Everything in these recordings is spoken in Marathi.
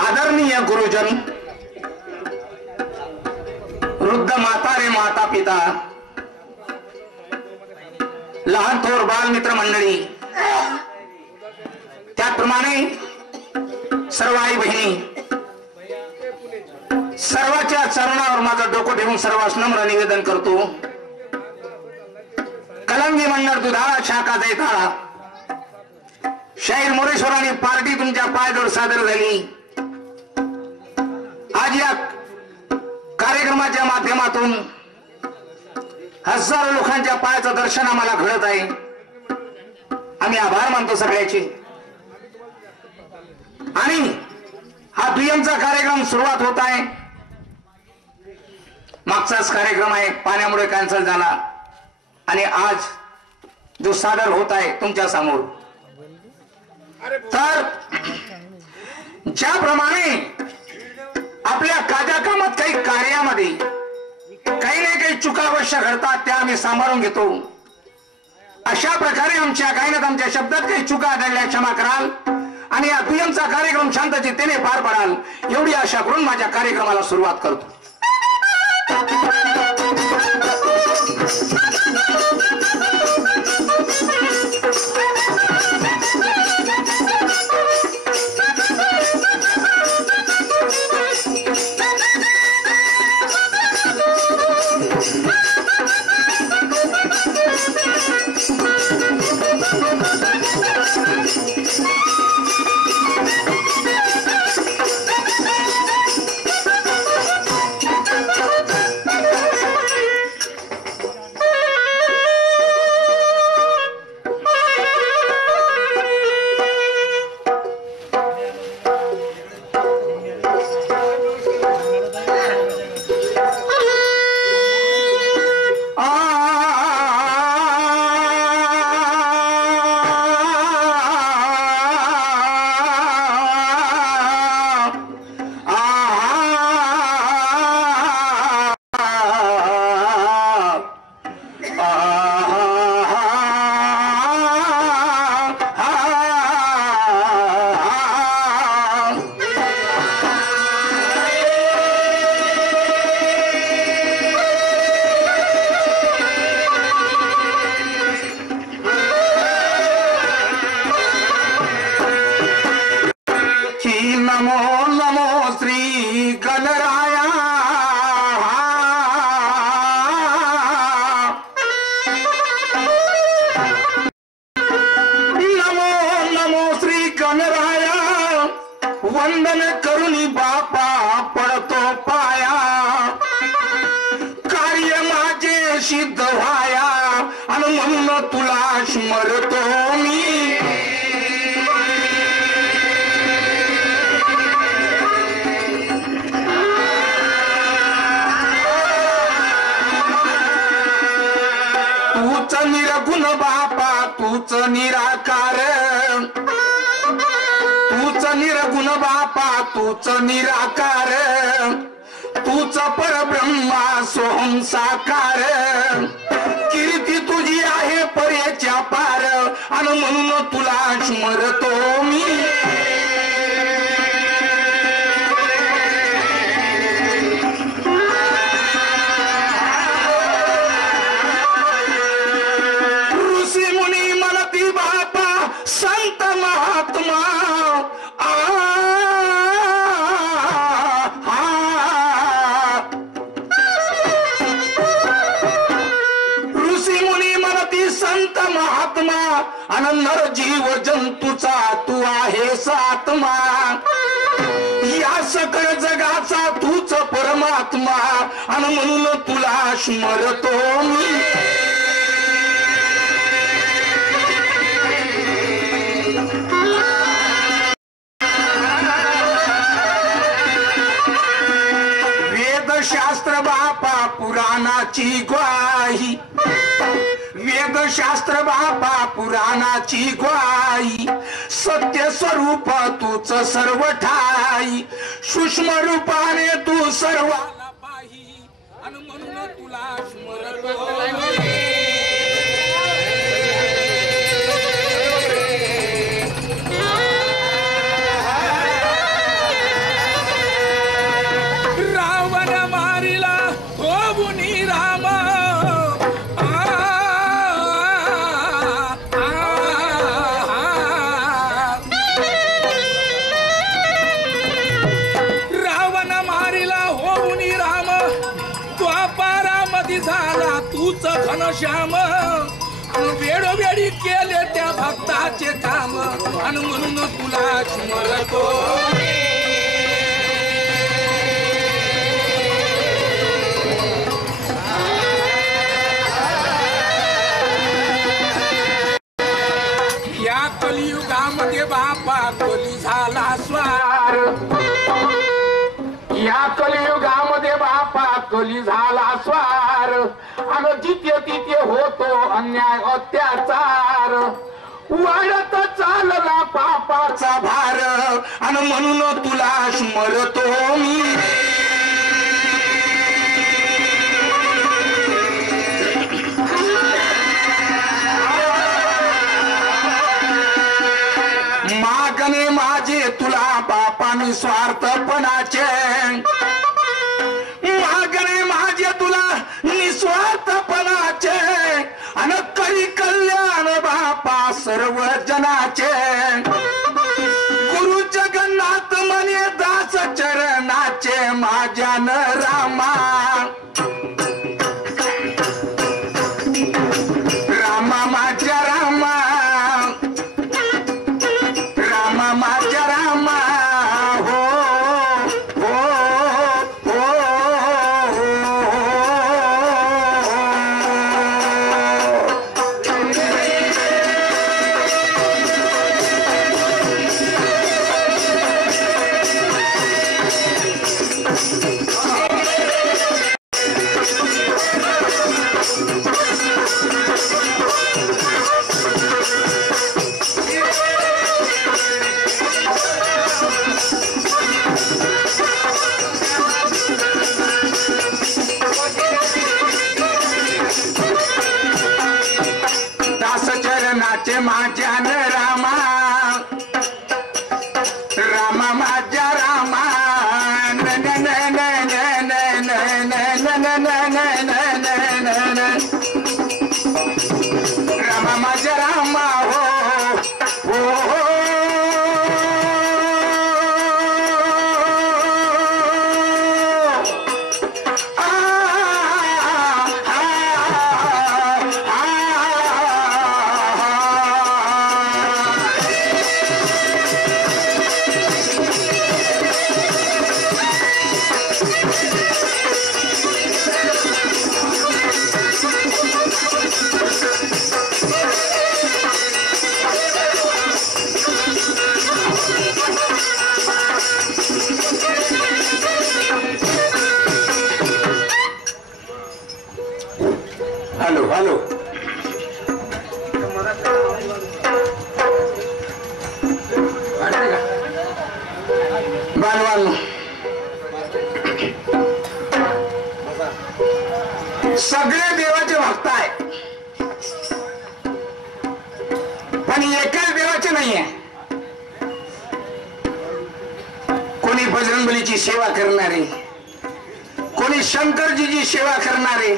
आदरणीय गुरुजन, वृद्ध म्हातारे माता पिता, लहान थोर बालमित्र मंडळी, त्याप्रमाणे सर्व आई बहिणी, सर्वांच्या चरणावर माझं डोकं ठेवून सर्वांस नम्र निवेदन करतो. कलंगी मंडळ दुधाळा शाखा जैताळा शाहीर मोरेश्वरांनी पार्टी तुमच्या पायजोड सादर झाली. आज या कार्यक्रमाच्या माध्यमातून हजारो लोकांच्या पायाचं दर्शन आम्हाला घडत आहे. आम्ही आभार मानतो सगळ्याचे. आणि हा दुय्यमचा कार्यक्रम सुरुवात होत आहे. मागचाच कार्यक्रम आहे, पाण्यामुळे कॅन्सल झाला आणि आज जो सादर होत आहे तुमच्या समोर, तर ज्याप्रमाणे आपल्या कामात काही कार्यामध्ये काही ना काही चुका अवश्य घडतात, त्या आम्ही सांभाळून घेतो. अशा प्रकारे आमच्या गायनात आमच्या शब्दात काही चुका आढळल्या क्षमा कराल आणि या दुय्यमचा कार्यक्रम शांततेने पार पडाल एवढी आशा करून माझ्या कार्यक्रमाला सुरुवात करतो. वंदन करुणी बापा पडतो पाया, कार्य माझे सिद्ध व्हाया आणि म्हणून तुला स्मरतो मी. तूच निरगुण बापा, तूच निराकार, तूच निर्गुण बापा, तूच निराकार, तूच परब्रह्मा सोहम साकार. कीर्ती तुझी आहे परेच्या पार आणि म्हणून तुला स्मरतो मी. ऋषी मुनी म्हणती बापा, संत महात्मा, संत महात्मा अनंतर जीव जंतूचा तू आहेस आत्मा. या सकळ जगाचा तूच परमात्मा आणि म्हणून तुला स्मरतो मी. वेदशास्त्र बापा पुराणाची ग्वाही, वेदशास्त्र बापा पुराणाची ग्वाही, सत्य स्वरूप तूच सर्व ठाई, सूक्ष्म रूपाने तू सर्वाला पाही आणि म्हणून तुला स्मरतो. तुमचं घनश्याम वेळोवेळी केले त्या भक्ताचे काम आणि म्हणून तुला स्मरतो या कलियुगामध्ये बापा कली झाला स्वार या कलियुगामध्ये बापा कली झाला स्वार अगं जिथे तिथे होतो अन्याय अत्याचार वाढत चालला पापाचा भार आणि म्हणून तुला स्मरतो मी मागणे माझे तुला बापानी स्वार्थपणाचे मागणे माझे तुला निस्वार्थपणाचे अन करी कल्याण बापा सर्व जनाचे गुरु जगन्नाथ म्हणे दास चरणाचे माझ्या न रामा रामा माझ्या रामा रामा माझ्या रामा हो हो हो माझ्या न रामा रामा माझ्या रामा न न न न न न न न न न न रामा माझ्या रामा हो हो हॅलो हॅलो बालवान सगळे देवाचे भक्त आहे पण एकाच देवाचे नाहीये कोणी बजरंगबलीची सेवा करणारे कोणी शंकरजीची सेवा करणारे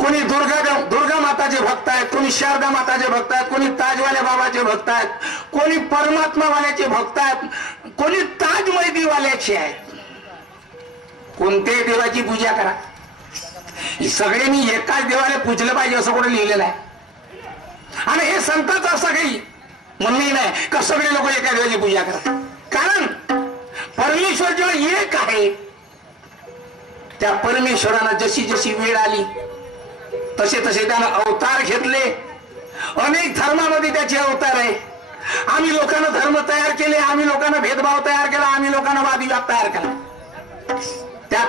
कोणी दुर्गा माताचे भक्त आहेत कोणी शारदा माताचे भक्त आहेत कोणी ताजवाल्या बाबाचे भक्त आहेत कोणी परमात्मा वाल्याचे भक्त आहेत कोणी ताज मैदीवाल्याचे आहेत कोणत्याही देवाची पूजा करा सगळ्यांनी एकाच देवाला पूजलं पाहिजे असं कुठे लिहिलेलं आहे आणि हे संतांचं असं काही म्हणणे नाही का सगळे लोक एका देवाची पूजा करा कारण परमेश्वर जेव्हा एक आहे त्या परमेश्वरानं जशी जशी वेळ आली तसे तसे त्यानं अवतार घेतले अनेक धर्मामध्ये त्याचे अवतार आहे आम्ही लोकांना धर्म तयार केले आम्ही लोकांना भेदभाव तयार केला आम्ही लोकांना वादविवाद तयार केला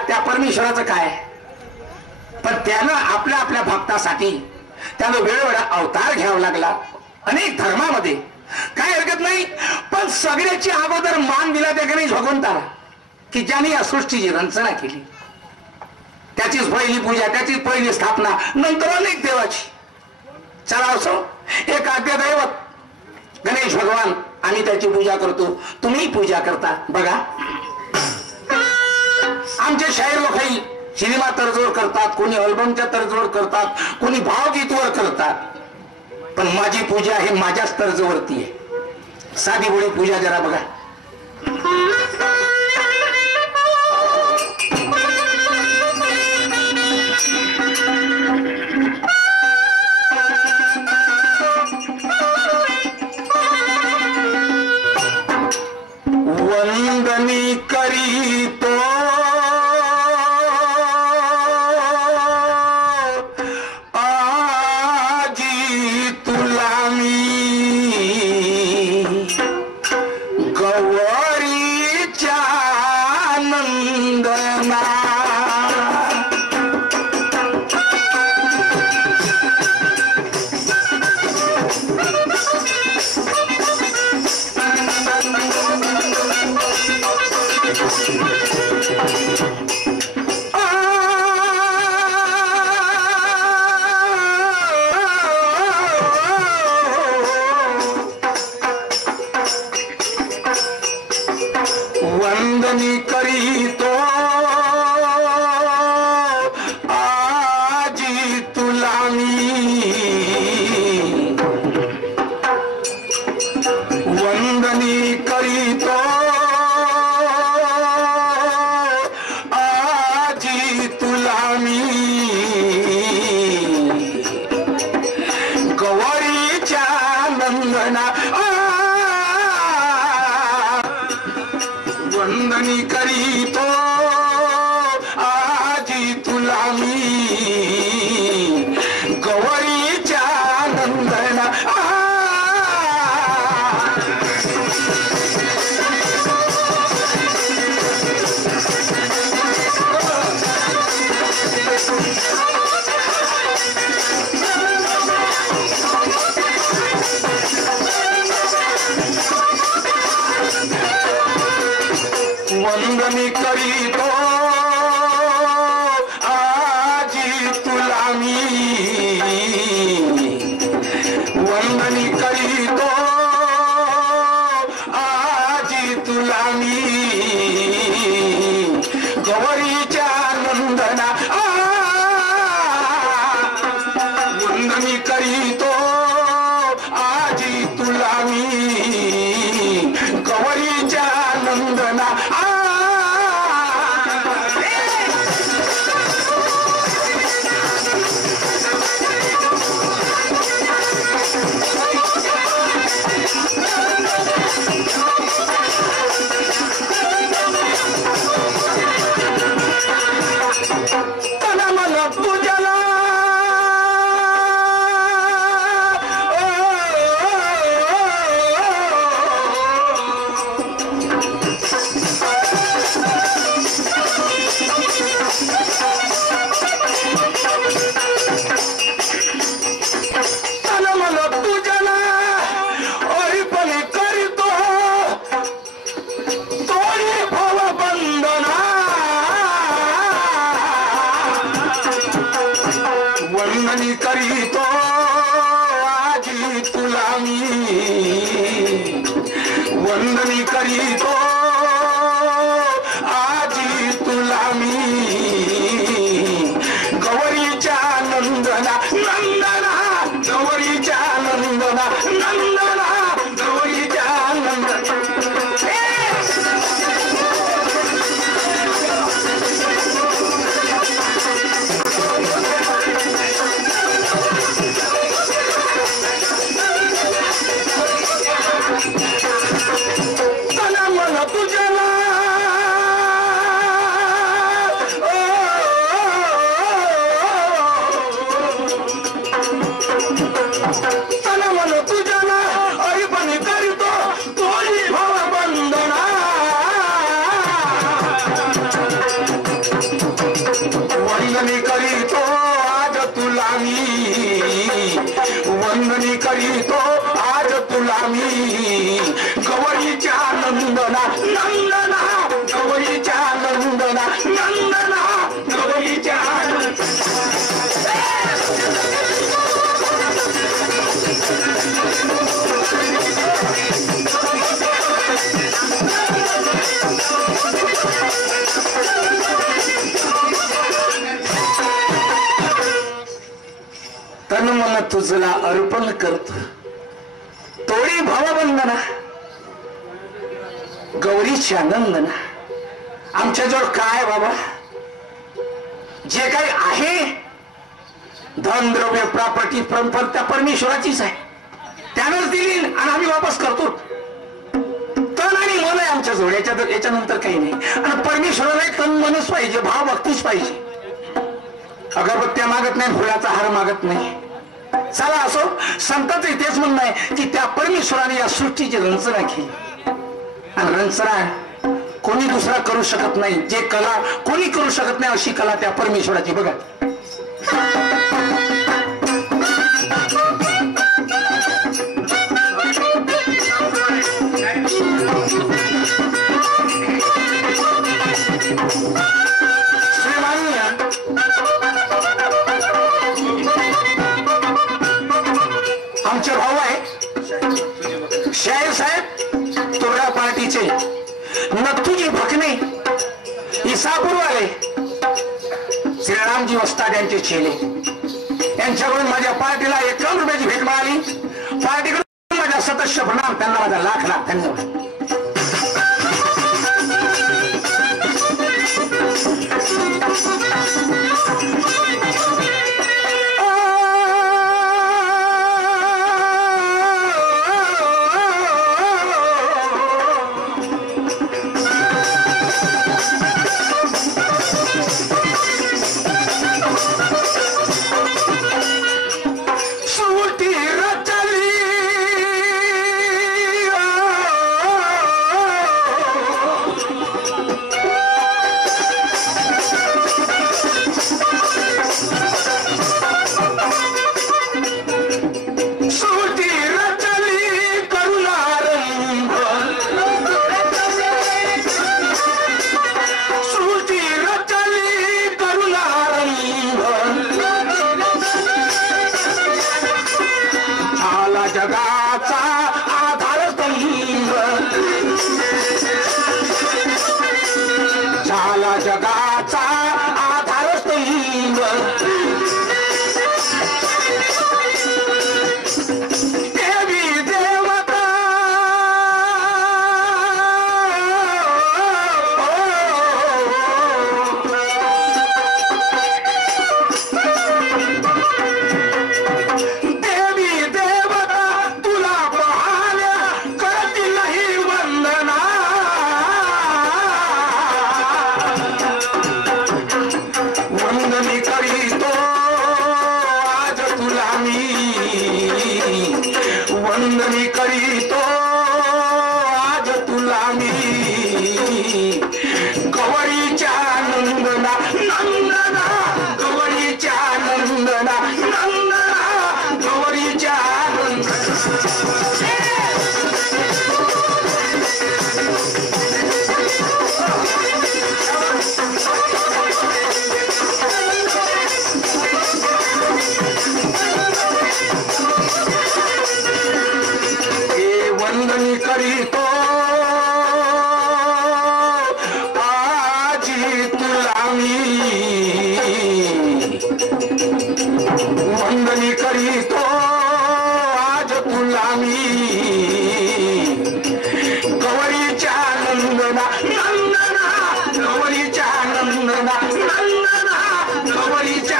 त्या परमेश्वराचं काय पण त्यानं आपल्या आपल्या भक्तासाठी त्यानं वेळोवेळा अवतार घ्यावा लागला अनेक धर्मामध्ये काय हरकत नाही पण सगळ्याची अगोदर मान दिला त्या गणेश भगवंताला की ज्याने या सृष्टीची रचना केली त्याचीच पहिली पूजा त्याचीच पहिली स्थापना नंतर अनेक देवाची चला असो एक आद्य दैवत गणेश भगवान आम्ही त्याची पूजा करतो तुम्ही पूजा करता बघा आमचे शाहीर लोकही सिनेमा तर्जवर करतात कोणी अल्बमच्या तर्जवर करतात कोणी भावगीतवर करतात पण माझी पूजा हे माझ्याच तर्जवरती आहे साधी बोळी पूजा जरा बघा करीतो आजी तुला मी गौरीच्या नंदना वंदनी करीतो आजी तुला मी वंदनी करीतो आजी तुला मी गौरीच्या नंदना वंदनी करीतो आजी तुला मी गौरीच्या नंदना वंदनी करीतो आजी तुला मी वंदनी करीतो आजी तुला मी गौरीच्या नंदना वंदनी करीतो आजी तुला मी गौरीच्या नंदना वंदनी करीतो आजी तुला मी वंदनी करीतो आजी तुला मी गौरीच्या नंदना नंदना गौरीच्या नंदना नंदना गौरीच्या नंदना तुझ्याला तन मन तुझ्याला अरिपणी करीतो तोडी भाव बंधना वंदनी करीतो आज तुला मी वंदनी करीतो आज तुला मी गौरीच्या नंदना नंदना गौरीच्या नंदना नंदना गौरीच्या तन मन तुझला अर्पण करतो तोडी भावबंधना गौरीची नंदना आमच्याजवळ काय बाबा जे काही आहे धन द्रव्य प्रॉपर्टी त्या परमेश्वराचीच आहे त्यानंच दिली आणि आम्ही वापस करतो तन आणि मन आहे आमच्या देवाच्या जोड्याच्या याच्यानंतर काही नाही. आणि परमेश्वराला तन मनच पाहिजे, भाव भक्तीच पाहिजे. अगरबत्त्या मागत नाही, फुलाचा हार मागत नाही. चला असो, संतांचं तेच म्हणणं आहे की त्या परमेश्वराने या सृष्टीची रचना केली आणि रचना कोणी दुसरा करू शकत नाही. जे कला कोणी करू शकत नाही अशी कला त्या परमेश्वराची. बघा आमचे भाऊ आहे शाहीर साहेब तोरडा पार्टीचे, नथुजी भकणे इसापूर वाले, श्रीरामजी वस्ताद यांचे चेले. यांच्याकडून माझ्या पार्टीला 51 रुपयाची भेट मिळाली. पार्टीकडून माझ्या सदस्य प्रणाम, त्यांना माझा लाख लाख धन्यवाद. जगाचा आधारस्तंभ झाला, जगाचा आधारस्तंभ. देवी देवता वंदनी करीतो आज तुला मी, गवळीच्या नंदना नंदना, गवळीच्या नंदना नंदना, गवळीच्या वंदनी करीतो आजी तुला मी, वंदनी करीतो आज तुला मी, गवळीच्या नंदना नंदना, गवळीच्या नंदना नंदना, गवळीच्या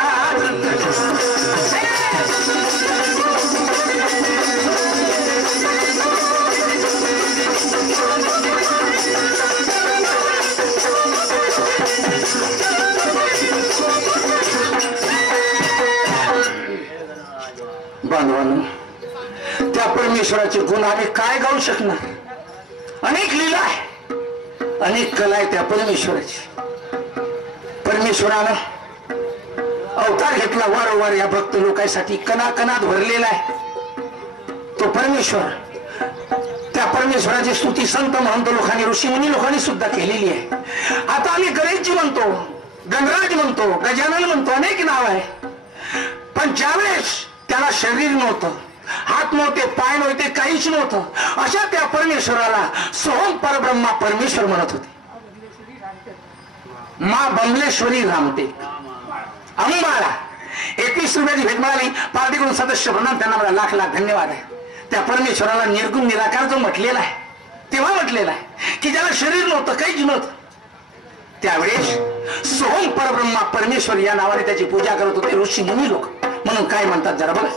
बांधवांनो, त्या परमेश्वराचे गुण आम्ही काय गाऊ शकणार. अनेक लीला आहे, अनेक कला आहे त्या परमेश्वराची. परमेश्वरानं अवतार घेतला वारंवार या भक्त लोकांसाठी, कणाकणात भरलेला आहे तो परमेश्वर. त्या परमेश्वराची स्तुती संत महंत लोकांनी, ऋषीमुनी लोकांनी सुद्धा केलेली आहे. आता आम्ही गणेशजी म्हणतो, गणराज म्हणतो, गजानन म्हणतो, अनेक नाव आहे. पण ज्यावेळेस त्याला शरीर नव्हतं, हात नव्हते, पाय नव्हते, काहीच नव्हतं, अशा त्या परमेश्वराला सोहम परब्रह्मा परमेश्वर म्हणत होते. मा बमलेश्वरी रामते अंबाला 21 रुपयाची भेट मिळाली. पार्टीकडून सदस्य प्रणाम, त्यांना मला लाख लाख धन्यवाद आहे. त्या परमेश्वराला निर्गुण निराकार जो म्हटलेला आहे, तेव्हा म्हटलेला आहे की ज्याला शरीर नव्हतं, काहीच नव्हतं, त्यावेळेस सोहम परब्रह्मा परमेश्वर या नावाने त्याची पूजा करत होते ऋषी मुनी लोक. म्हणून काय म्हणतात जरा बघा.